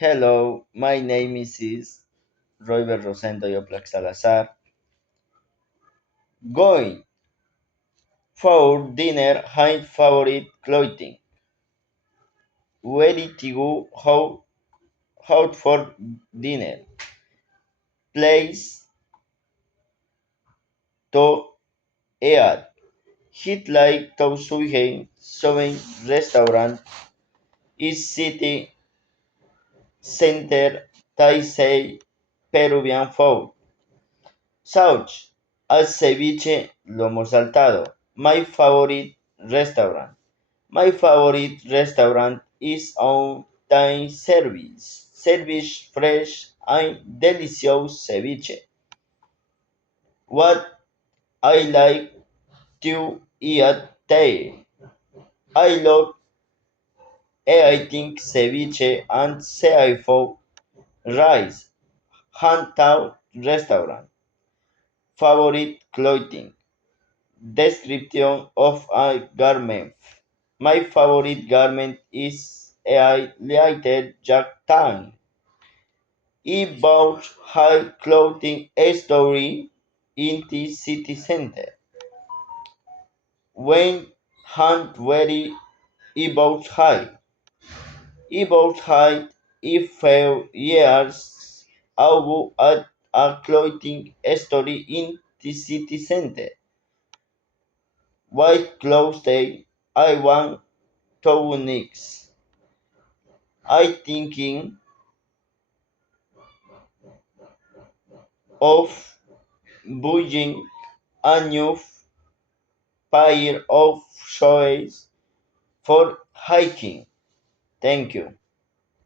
Hello, my name is Royber Rosendo Yoplac Salazar. Going for dinner, high favorite clothing. Ready to go out for dinner. Place to eat. Hit like to suhe, showing restaurant is city center Thai say Peruvian food. Such as ceviche, lomo saltado. My favorite restaurant is on Thai service. Service fresh and delicious ceviche. What I like to eat there. I love eating ceviche and seafood rice. Hantown restaurant. Favorite clothing. Description of a garment. My favorite garment is a lighted jack tan. About high clothing story in the city center. When hunt very about high if 5 years ago at a clothing store in the city center. White clothes day I want tunics. I thinking of buying a new pair of shoes for hiking. Thank you.